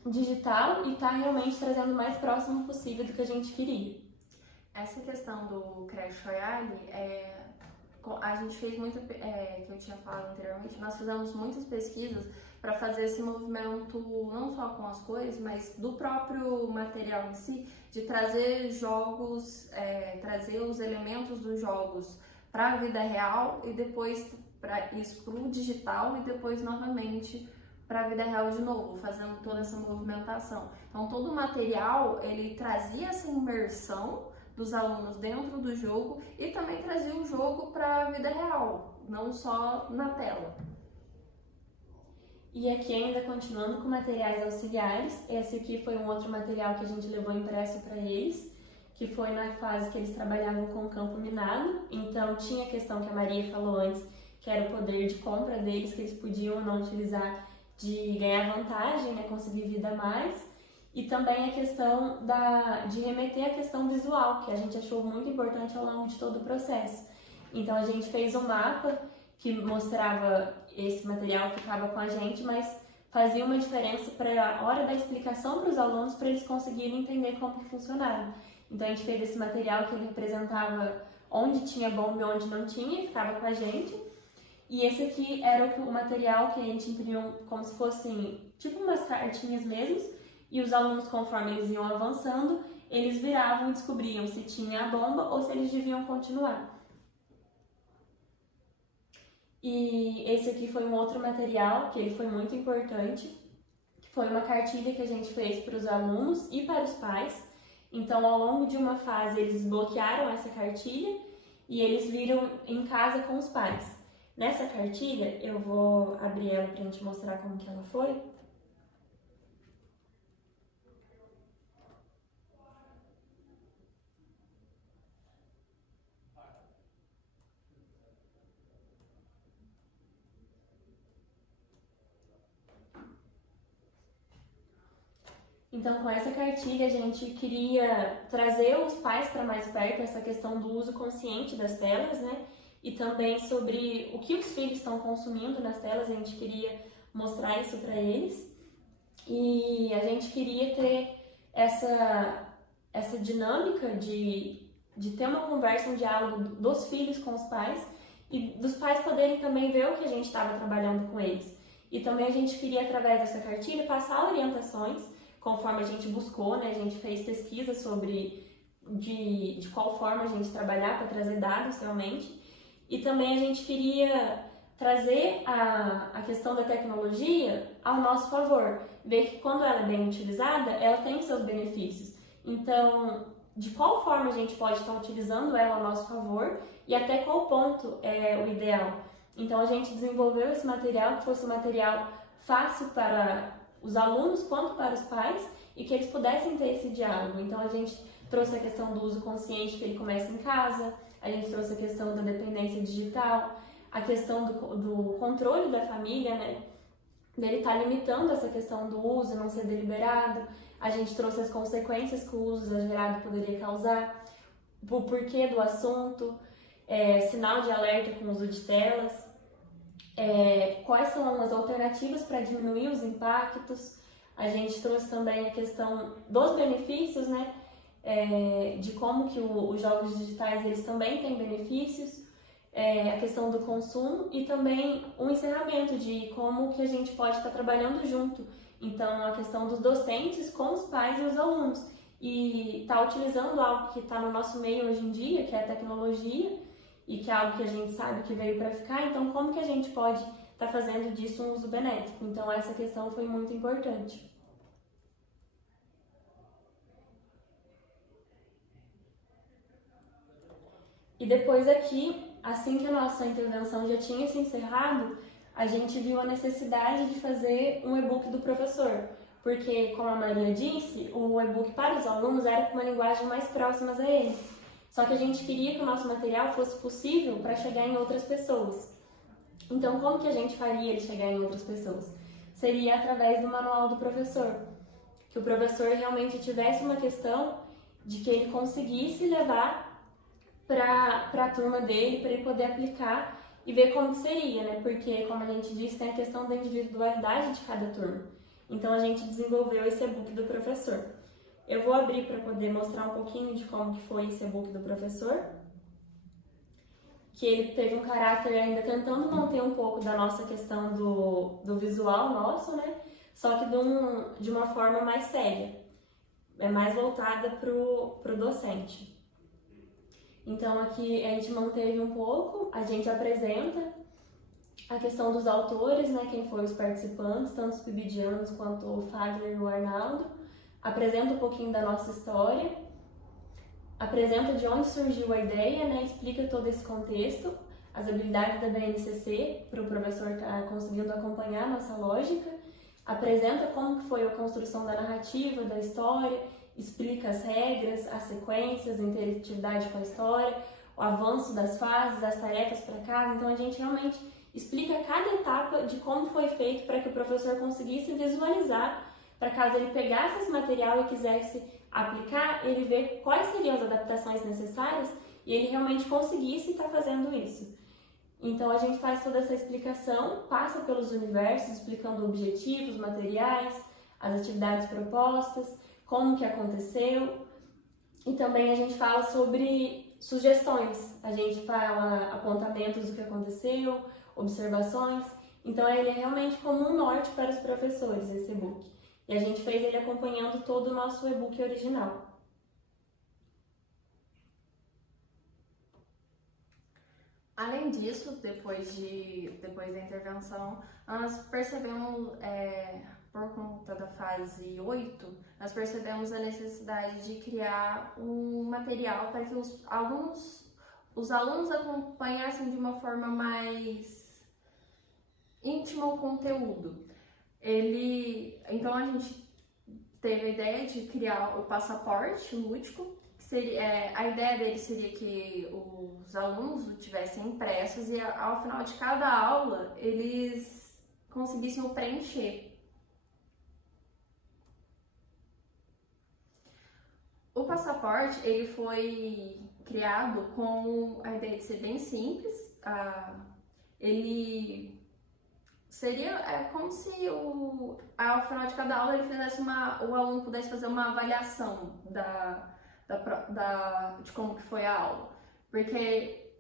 digital e estar realmente trazendo o mais próximo possível do que a gente queria. Essa questão do Clash Royale, a gente fez muito, que eu tinha falado anteriormente, nós fizemos muitas pesquisas para fazer esse movimento não só com as cores, mas do próprio material em si, de trazer jogos, trazer os elementos dos jogos para a vida real e depois isso para o digital e depois novamente para a vida real de novo, fazendo toda essa movimentação. Então todo o material, ele trazia essa imersão dos alunos dentro do jogo e também trazia o jogo para a vida real, não só na tela. E aqui ainda continuando com materiais auxiliares, esse aqui foi um outro material que a gente levou impresso para eles, que foi na fase que eles trabalhavam com o campo minado. Então tinha a questão que a Maria falou antes, que era o poder de compra deles, que eles podiam ou não utilizar de ganhar vantagem, né, conseguir vida a mais. E também a questão de remeter à questão visual, que a gente achou muito importante ao longo de todo o processo. Então a gente fez um mapa que mostrava esse material, ficava com a gente, mas fazia uma diferença para a hora da explicação para os alunos, para eles conseguirem entender como que funcionava. Então a gente fez esse material que ele representava onde tinha bomba e onde não tinha, e ficava com a gente. E esse aqui era o material que a gente imprimiu como se fossem tipo umas cartinhas mesmo, e os alunos, conforme eles iam avançando, eles viravam e descobriam se tinha a bomba ou se eles deviam continuar. E esse aqui foi um outro material que ele foi muito importante, que foi uma cartilha que a gente fez para os alunos e para os pais. Então, ao longo de uma fase, eles bloquearam essa cartilha e eles viram em casa com os pais. Nessa cartilha, eu vou abrir ela para a gente mostrar como que ela foi. Então, com essa cartilha, a gente queria trazer os pais para mais perto, essa questão do uso consciente das telas, né? E também sobre o que os filhos estão consumindo nas telas, a gente queria mostrar isso para eles. E a gente queria ter essa dinâmica de ter uma conversa, um diálogo dos filhos com os pais e dos pais poderem também ver o que a gente estava trabalhando com eles. E também a gente queria, através dessa cartilha, passar orientações, conforme a gente buscou, né? A gente fez pesquisa sobre de qual forma a gente trabalhar para trazer dados realmente. E também a gente queria trazer a questão da tecnologia ao nosso favor, ver que quando ela é bem utilizada, ela tem seus benefícios. Então, de qual forma a gente pode estar utilizando ela ao nosso favor e até qual ponto é o ideal. Então, a gente desenvolveu esse material que fosse um material fácil para os alunos quanto para os pais e que eles pudessem ter esse diálogo. Então a gente trouxe a questão do uso consciente, que ele começa em casa, a gente trouxe a questão da dependência digital, a questão do controle da família, né? Dele estar limitando essa questão do uso, não ser deliberado. A gente trouxe as consequências que o uso exagerado poderia causar, o porquê do assunto, sinal de alerta com o uso de telas. Quais são as alternativas para diminuir os impactos. A gente trouxe também a questão dos benefícios, né? de como que os jogos digitais eles também têm benefícios, a questão do consumo e também um encerramento de como que a gente pode estar trabalhando junto. Então, a questão dos docentes com os pais e os alunos. E estar utilizando algo que está no nosso meio hoje em dia, que é a tecnologia, e que é algo que a gente sabe que veio para ficar, então como que a gente pode estar fazendo disso um uso benéfico? Então, essa questão foi muito importante. E depois aqui, assim que a nossa intervenção já tinha se encerrado, a gente viu a necessidade de fazer um e-book do professor, porque, como a Maria disse, o e-book para os alunos era com uma linguagem mais próxima a eles. Só que a gente queria que o nosso material fosse possível para chegar em outras pessoas. Então, como que a gente faria ele chegar em outras pessoas? Seria através do manual do professor, que o professor realmente tivesse uma questão de que ele conseguisse levar para a turma dele, para ele poder aplicar e ver como que seria, né? Porque, como a gente disse, tem a questão da individualidade de cada turma. Então, a gente desenvolveu esse e-book do professor. Eu vou abrir para poder mostrar um pouquinho de como que foi esse e-book do professor. Que ele teve um caráter ainda tentando manter um pouco da nossa questão do visual nosso, né? Só que de uma forma mais séria. É mais voltada pro docente. Então, aqui a gente manteve um pouco, a gente apresenta a questão dos autores, né, quem foram os participantes, tanto os pibidianos quanto o Fagner e o Arnaldo, apresenta um pouquinho da nossa história, apresenta de onde surgiu a ideia, né, explica todo esse contexto, as habilidades da BNCC, para o professor estar conseguindo acompanhar a nossa lógica, apresenta como que foi a construção da narrativa, da história, explica as regras, as sequências, a interatividade com a história, o avanço das fases, as tarefas para casa. Então, a gente realmente explica cada etapa de como foi feito para que o professor conseguisse visualizar, para caso ele pegasse esse material e quisesse aplicar, ele ver quais seriam as adaptações necessárias e ele realmente conseguisse estar fazendo isso. Então, a gente faz toda essa explicação, passa pelos universos, explicando objetivos, materiais, as atividades propostas, como que aconteceu, e também a gente fala sobre sugestões, a gente fala apontamentos do que aconteceu, observações, então ele é realmente como um norte para os professores, esse e-book. E a gente fez ele acompanhando todo o nosso e-book original. Além disso, depois da intervenção, nós percebemos, por conta da fase 8, nós percebemos a necessidade de criar um material para que os alunos acompanhassem de uma forma mais íntima o conteúdo. Então a gente teve a ideia de criar o passaporte lúdico. A ideia dele seria que os alunos o tivessem impressos e ao final de cada aula eles conseguissem o preencher. O passaporte ele foi criado com a ideia de ser bem simples. Ele seria como se ao final de cada aula ele fizesse o aluno pudesse fazer uma avaliação de como que foi a aula, porque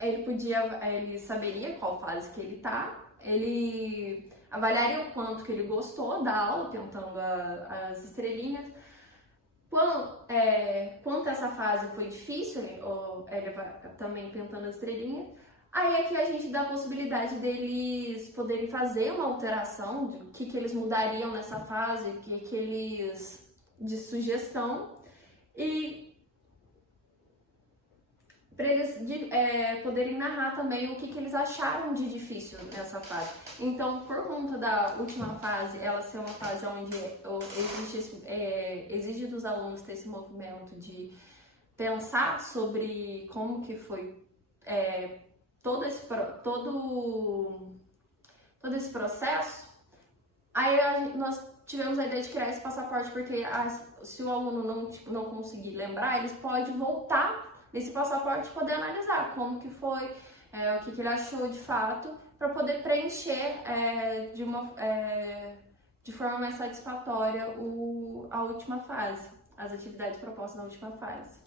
ele saberia qual fase que ele tá, ele avaliaria o quanto que ele gostou da aula, tentando as estrelinhas, quanto essa fase foi difícil, ele vai também tentando as estrelinhas. Aí aqui a gente dá a possibilidade deles poderem fazer uma alteração, do que eles mudariam nessa fase, de sugestão, e para eles poderem narrar também o que eles acharam de difícil nessa fase. Então, por conta da última fase, ela ser uma fase onde exige dos alunos ter esse movimento de pensar sobre como que foi todo esse processo, aí nós tivemos a ideia de criar esse passaporte, porque se o aluno não conseguir lembrar, eles podem voltar nesse passaporte e poder analisar como que foi, o que ele achou de fato, para poder preencher de forma mais satisfatória a última fase. as atividades propostas na última fase.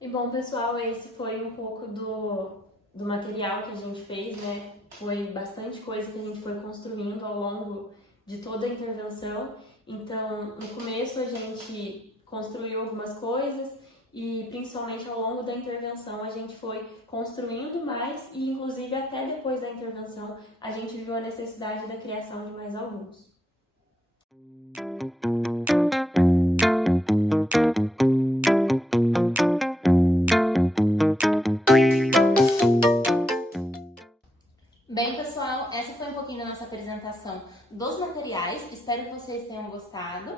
E bom, pessoal, esse foi um pouco do material que a gente fez, né? Foi bastante coisa que a gente foi construindo ao longo de toda a intervenção. Então, no começo a gente construiu algumas coisas e principalmente ao longo da intervenção a gente foi construindo mais e inclusive até depois da intervenção a gente viu a necessidade da criação de mais alguns. Bem, pessoal, essa foi um pouquinho da nossa apresentação dos materiais. Espero que vocês tenham gostado.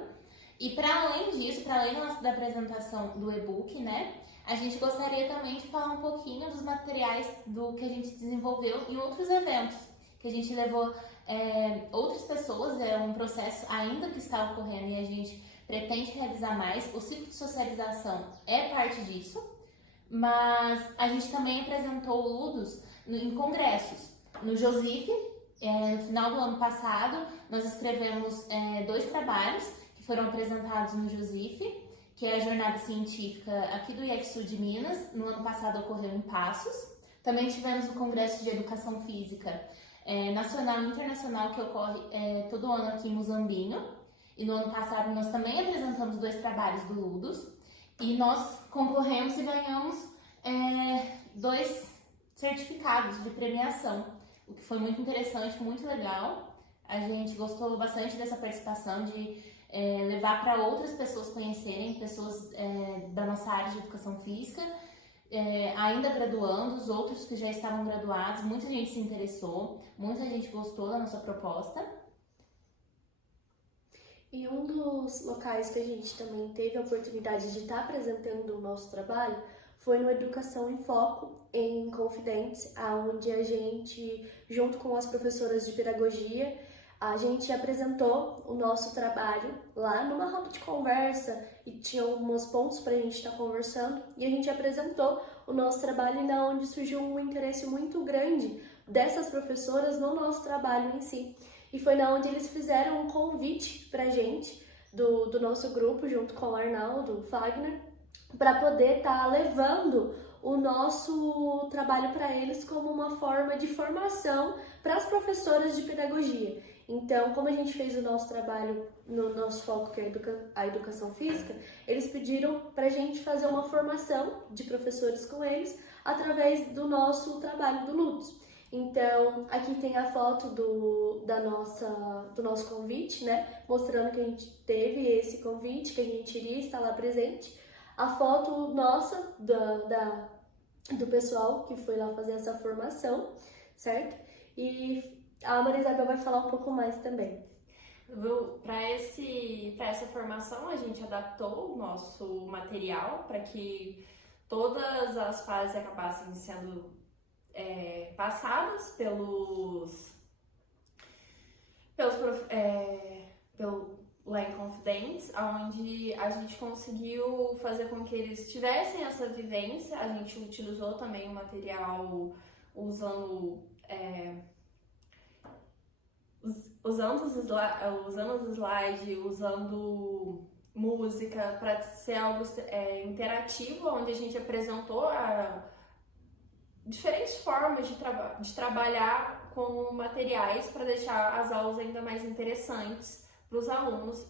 E para além disso, para além da apresentação do e-book, né, a gente gostaria também de falar um pouquinho dos materiais do que a gente desenvolveu em outros eventos, que a gente levou outras pessoas, é um processo ainda que está ocorrendo e a gente pretende realizar mais. O ciclo de socialização é parte disso, mas a gente também apresentou o Ludus em congressos. No Josif, no final do ano passado, nós escrevemos 2 trabalhos que foram apresentados no Josif, que é a jornada científica aqui do IFSU de Minas. No ano passado ocorreu em Passos. Também tivemos o Congresso de Educação Física Nacional e Internacional, que ocorre todo ano aqui em Muzambinho. E no ano passado nós também apresentamos 2 trabalhos do Ludus. E nós concorremos e ganhamos 2 certificados de premiação, o que foi muito interessante, muito legal. A gente gostou bastante dessa participação de levar para outras pessoas conhecerem, pessoas da nossa área de educação física, ainda graduandos, outros que já estavam graduados. Muita gente se interessou, muita gente gostou da nossa proposta. E um dos locais que a gente também teve a oportunidade de estar apresentando o nosso trabalho foi no Educação em Foco, em Confidentes, onde a gente, junto com as professoras de pedagogia, a gente apresentou o nosso trabalho lá numa roda de conversa e tinha alguns pontos para a gente estar conversando, e a gente apresentou o nosso trabalho, e na onde surgiu um interesse muito grande dessas professoras no nosso trabalho em si. E foi na onde eles fizeram um convite para a gente, do nosso grupo, junto com o Arnaldo Fagner, para poder estar levando o nosso trabalho para eles como uma forma de formação para as professoras de pedagogia. Então, como a gente fez o nosso trabalho no nosso foco, que é a educação física, eles pediram para a gente fazer uma formação de professores com eles através do nosso trabalho do Ludus. Então, aqui tem a foto do nosso convite, né? Mostrando que a gente teve esse convite, que a gente iria estar lá presente. A foto nossa do pessoal que foi lá fazer essa formação, certo? E a Maria Isabel vai falar um pouco mais também. Para essa formação, a gente adaptou o nosso material para que todas as fases acabassem sendo passadas lá em Confidentes, onde a gente conseguiu fazer com que eles tivessem essa vivência. A gente utilizou também o material usando os slides, usando música, para ser algo interativo, onde a gente apresentou diferentes formas de trabalhar com materiais para deixar as aulas ainda mais interessantes para os alunos,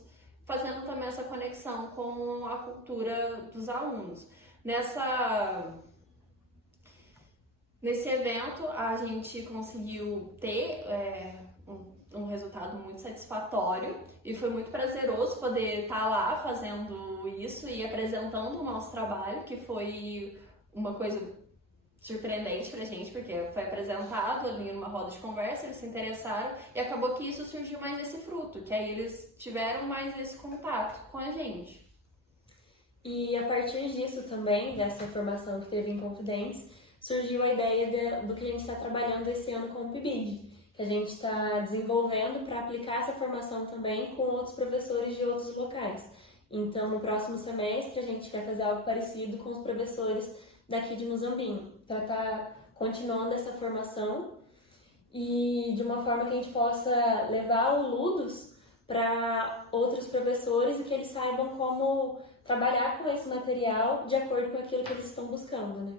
fazendo também essa conexão com a cultura dos alunos. Nesse evento, a gente conseguiu ter um resultado muito satisfatório e foi muito prazeroso poder estar lá fazendo isso e apresentando o nosso trabalho, que foi uma coisa surpreendente pra gente, porque foi apresentado ali numa roda de conversa, eles se interessaram e acabou que isso surgiu mais esse fruto, que aí eles tiveram mais esse contato com a gente. E a partir disso também, dessa formação que teve em Confidentes, surgiu a ideia do que a gente está trabalhando esse ano com o PIBID, que a gente está desenvolvendo para aplicar essa formação também com outros professores de outros locais. Então, no próximo semestre, a gente quer fazer algo parecido com os professores daqui de Muzambinho, para estar continuando essa formação e de uma forma que a gente possa levar o Ludus para outros professores e que eles saibam como trabalhar com esse material de acordo com aquilo que eles estão buscando, né?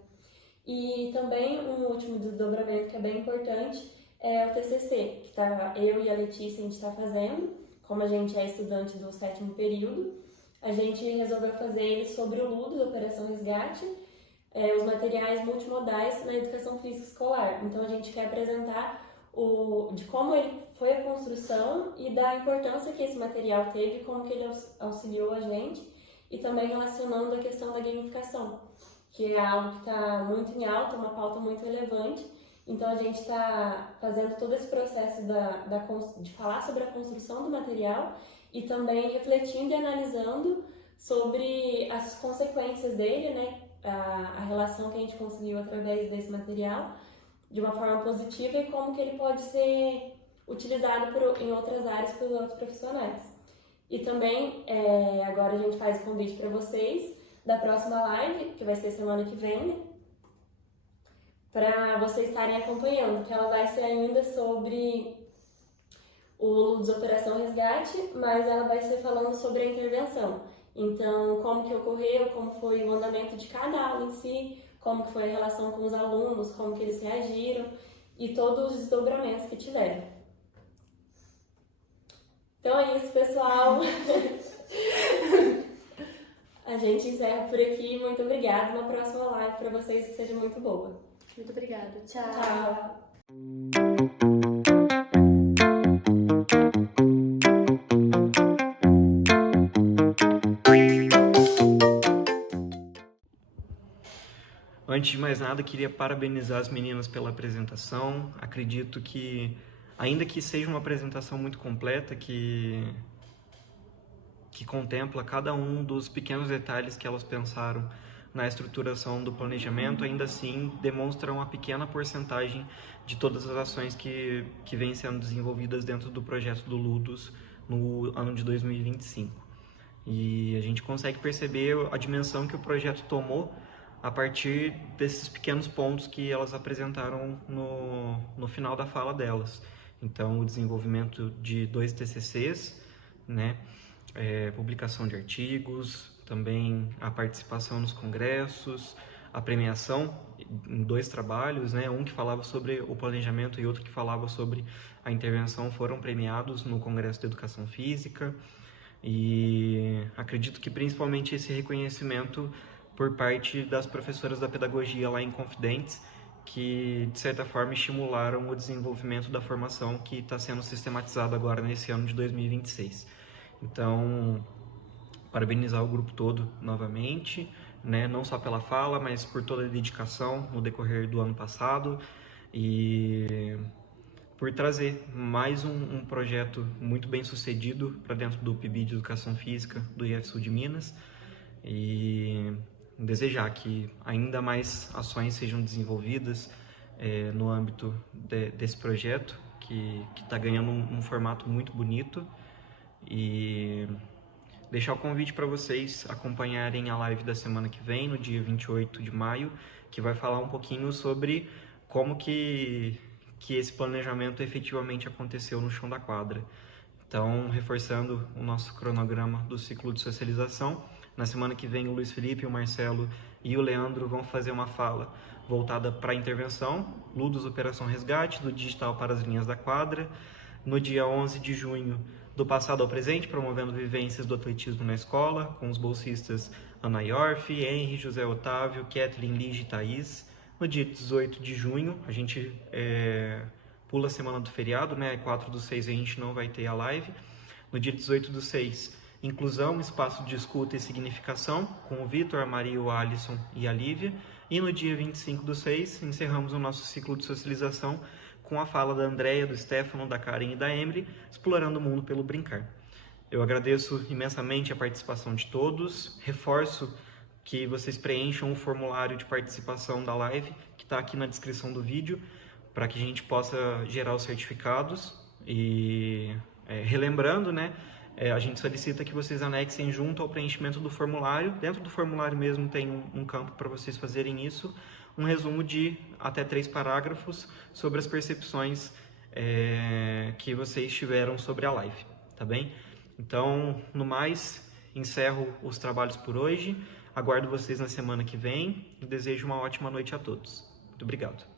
E também um último desdobramento que é bem importante é o TCC, que eu e a Letícia a gente está fazendo. Como a gente é estudante do 7º período, a gente resolveu fazer ele sobre o Ludus, Operação Resgate, os materiais multimodais na educação física escolar. Então a gente quer apresentar de como ele foi a construção e da importância que esse material teve, como que ele auxiliou a gente, e também relacionando a questão da gamificação, que é algo que está muito em alta, uma pauta muito relevante. Então a gente está fazendo todo esse processo de falar sobre a construção do material e também refletindo e analisando sobre as consequências dele, né? A relação que a gente conseguiu através desse material de uma forma positiva e como que ele pode ser utilizado em outras áreas por outros profissionais. E também, agora a gente faz o convite para vocês da próxima live, que vai ser semana que vem, né? Para vocês estarem acompanhando, que ela vai ser ainda sobre o Ludus Operação Resgate, mas ela vai ser falando sobre a intervenção. Então, como que ocorreu, como foi o andamento de cada aula em si, como que foi a relação com os alunos, como que eles reagiram e todos os desdobramentos que tiveram. Então é isso, pessoal. A gente encerra por aqui. Muito obrigada. Uma próxima live para vocês que seja muito boa. Muito obrigada. Tchau. Tchau. Antes de mais nada, queria parabenizar as meninas pela apresentação. Acredito que, ainda que seja uma apresentação muito completa, que contempla cada um dos pequenos detalhes que elas pensaram na estruturação do planejamento, ainda assim demonstra uma pequena porcentagem de todas as ações que vêm sendo desenvolvidas dentro do projeto do Ludus no ano de 2025. E a gente consegue perceber a dimensão que o projeto tomou a partir desses pequenos pontos que elas apresentaram no final da fala delas. Então, o desenvolvimento de 2 TCCs, né? Publicação de artigos, também a participação nos congressos, a premiação em 2 trabalhos, né? Um que falava sobre o planejamento e outro que falava sobre a intervenção, foram premiados no Congresso de Educação Física. E acredito que principalmente esse reconhecimento por parte das professoras da pedagogia lá em Confidentes, que de certa forma estimularam o desenvolvimento da formação que está sendo sistematizada agora nesse ano de 2026. Então, parabenizar o grupo todo novamente, né? Não só pela fala, mas por toda a dedicação no decorrer do ano passado e por trazer mais um projeto muito bem sucedido para dentro do PIB de Educação Física do IF Sul de Minas, e desejar que ainda mais ações sejam desenvolvidas no âmbito desse projeto, que está ganhando um formato muito bonito, e deixar o convite para vocês acompanharem a live da semana que vem, no dia 28 de maio, que vai falar um pouquinho sobre como que esse planejamento efetivamente aconteceu no chão da quadra. Então, reforçando o nosso cronograma do ciclo de socialização, na semana que vem o Luiz Felipe, o Marcelo e o Leandro vão fazer uma fala voltada para a intervenção, Ludus Operação Resgate, do digital para as linhas da quadra. No dia 11 de junho, do passado ao presente, promovendo vivências do atletismo na escola, com os bolsistas Ana Yorf, Henry, José Otávio, Kathleen, Lige e Thaís. No dia 18 de junho, a gente pula a semana do feriado, né? 4/6 a gente não vai ter a live. No dia 18/6, inclusão, espaço de escuta e significação, com o Vitor, a Maria, o Alisson e a Lívia. E no dia 25/6, encerramos o nosso ciclo de socialização com a fala da Andréia, do Stefano, da Karen e da Emily, explorando o mundo pelo brincar. Eu agradeço imensamente a participação de todos, reforço que vocês preencham o formulário de participação da live, que está aqui na descrição do vídeo, para que a gente possa gerar os certificados. E relembrando, né, a gente solicita que vocês anexem junto ao preenchimento do formulário. Dentro do formulário mesmo tem um campo para vocês fazerem isso, um resumo de até 3 parágrafos sobre as percepções que vocês tiveram sobre a live, tá bem? Então, no mais, encerro os trabalhos por hoje, aguardo vocês na semana que vem e desejo uma ótima noite a todos. Muito obrigado.